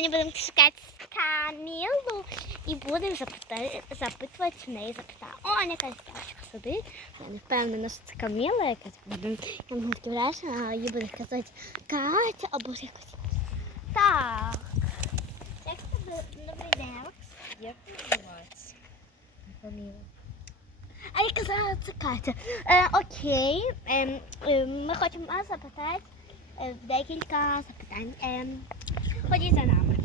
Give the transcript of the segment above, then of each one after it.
Сьогодні будемо шукати Камілу і будемо запита- запитувати в неї запитання. О, якась дівчинка сидить. Я не впевнена, що це Каміла якась буде. Я не вражена, а їй буде казати Катя або якось. Так. Як тебе добрий день, Алекс? Як називається? Каміла. А я казала, це Катя. Е, окей. Е, е, ми хочемо вас запитати е, декілька запитань. Е, ходіть за нами.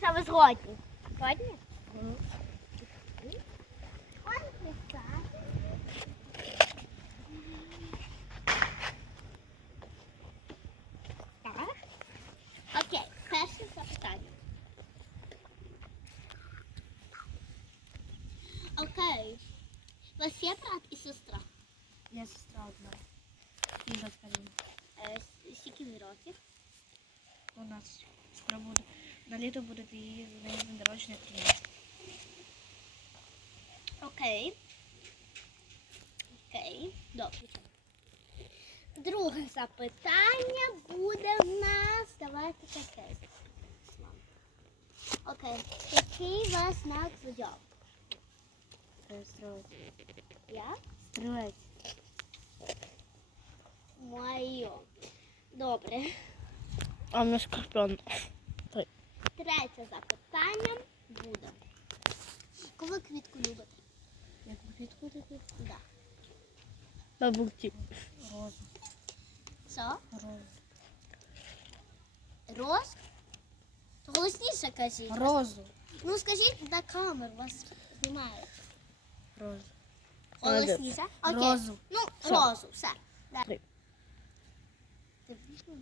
Це ви згодні? Згодні? Так. Окей, перше запитання. Окей. У вас є брат і сестра? Я сестра одна. І Каріна. Е, Скільки років? У нас скоро буде. На літо буде її в неї день народження 13. Окей. Окей. Добре. Друге запитання буде в нас. Давайте таке. Окей. Який у вас знак зодіаку? Стрілець. Я? Стрілець. Моє. Добре. А в нас скорпіон. Третє запитання буде. Яку ви квітку любите? Як квітку таку? Да. Бабуки. Розу. Що? Розу. Роз? То Голосніше кажіть. Розу. Ну скажіть на камеру, вас знімають. Розу. Голосніше. Окей. Розу. Ну, Все. розу, все. Да. Три. Ти вийшов?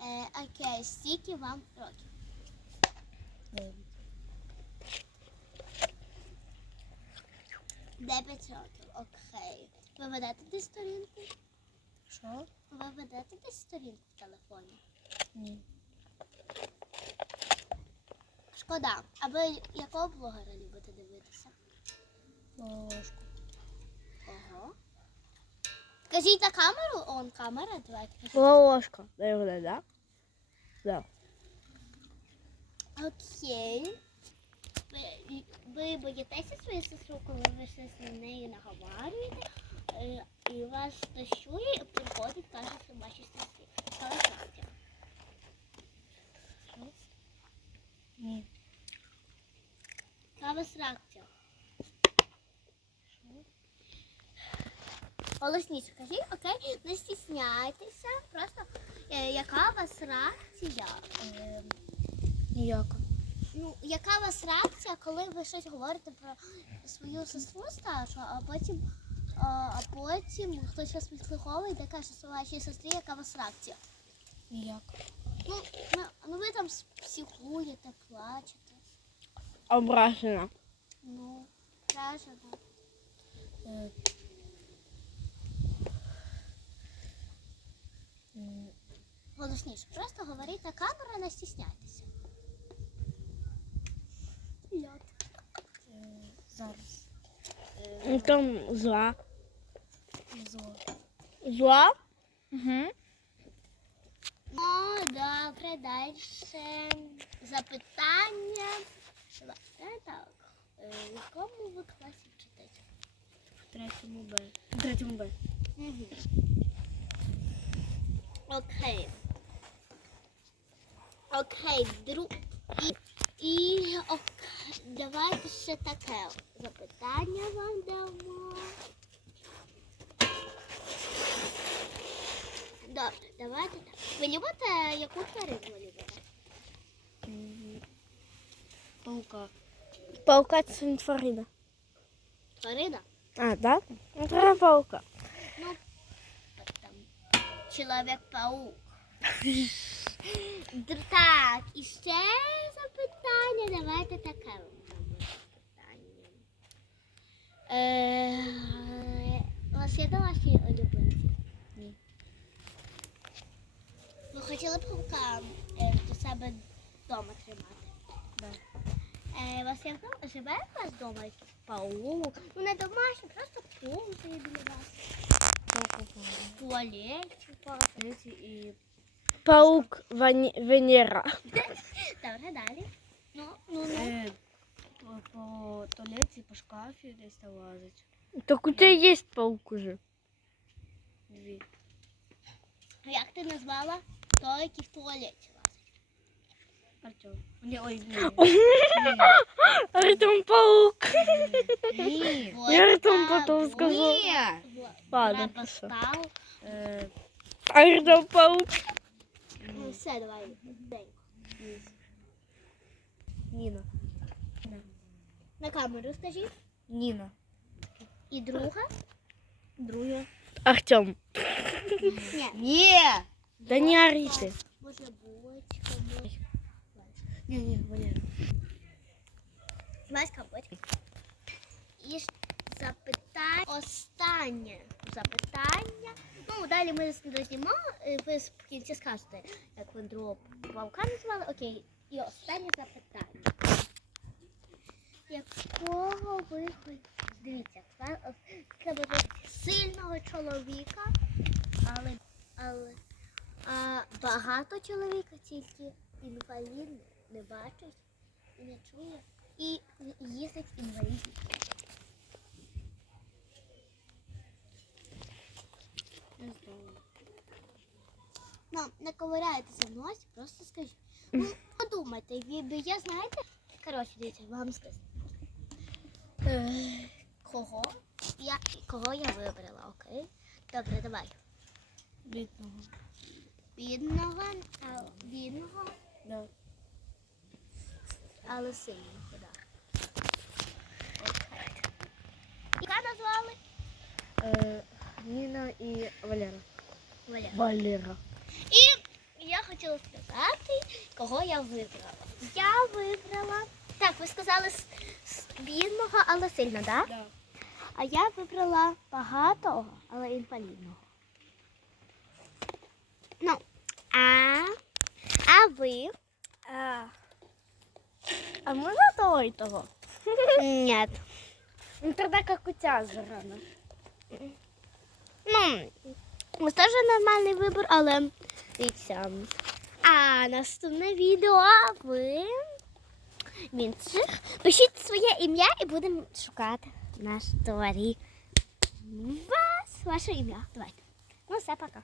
Е, окей, стільки вам років? Дев'ять років, окей. Ви ведете десь сторінку? Що? Ви ведете десь сторінку в телефоні? Ні. Шкода. А ви якого блогера любите дивитися? Ложку. Ого. Скажіть на камеру, он камера, давайте. кажіть. Ложка. Дай вода, да? Да. Окей. Ви, боїтеся свою сестру, коли ви щось на неї наговорюєте, е, і вас дощує, і приходить, каже, що вашій сестрі. Ні. Яка вас реакція? Голосніше кажіть, окей, не стісняйтеся, просто яка у вас реакція? Е, Ніяка. Ну, яка у вас реакція, коли ви щось говорите про свою сестру старшу, а потім, а, а потім хтось вас підслуховує і каже, що вашій сестрі, яка у вас реакція? Ніяка. Ну, ну, ну ви там психуєте, плачете. Ображена. Ну, вражено. Е, м, Голосніше, просто говоріть на камеру, не стісняйтеся. Льот. е, Зараз. Е, Там зла. Зло. Зла? Угу. Ну, добре, далі. Запитання. Так. Е, В якому ви класі вчитесь? В третьому Б. В третьому Б. Угу. Окей. Окей, друг. І, і ок, давайте ще таке запитання вам дамо. Добре, давайте так. Ви любите яку тварину ви любите? Паука. Паука це не тварина. Тварина? А, так? Ну, треба паука. Ну, там чоловік-паук. Др- Так, і ще запитання. Давайте таке вам дамо запитання. Е, у вас є домашні улюбленці? Ні. Ви хотіли б паука е, до себе вдома тримати? Да. Е, у вас є вдома? Живе у вас вдома якийсь паук? Ну не домашній, просто повзає біля вас. в туалеті. Знаєте, і Паук Венера. Добре, далі. Ну, ну, ну. е, по, по туалеті, по шкафі десь там лазить. Так у тебя есть паук уже. Дві. Як ти назвала той, який в туалеті лазить? Артем. Ні, ой, ні. Артем паук. Ні. Я Артем потом скажу. Ні. Ладно, Треба став. Е, Артем паук. Все, давай. Ніна. На камеру скажи. Ніна. І друга. Друга. Артем. Ні. Ні. Да не ори ты. Може може. Ні, ні, Валера. Маська бочка. І ж запитання. Останнє запитання. Ну, далі ми дознімемо. е, Ви в кінці скажете, як ви другого павка назвали. Окей. І останнє запитання. Якого ви хоч- Дивіться, треба бути сильного чоловіка, але, але а, багато чоловіка тільки інвалід не бачить і не чує. І їздить інвалід. Не знаю. Ну, не ковиряйтеся в носі, просто скажіть. Ну, подумайте, б я знаєте? Коротше, дивіться, вам скажу. Е, Кого? Я, кого я вибрала, окей? Добре, давай. Бідного. Бідного, а, бідного, Да. але сильного, так. Яка назвали? Е, Ніна і Валера. Валя. Валера. І я хотіла сказати, кого я вибрала. Я вибрала. Так, ви сказали бідного, але сильно, так? Да. А я вибрала багатого, але інвалідного. Ну, а, а ви? А, а можно того и того? Ні. Ну тогда как у тебя зарано. Ну, це теж нормальний вибір, але дивіться. А наступне відео ви Мінцих. Пишіть своє ім'я і будемо шукати наш товарі. Вас, ваше ім'я. Давайте. Ну, все, пока.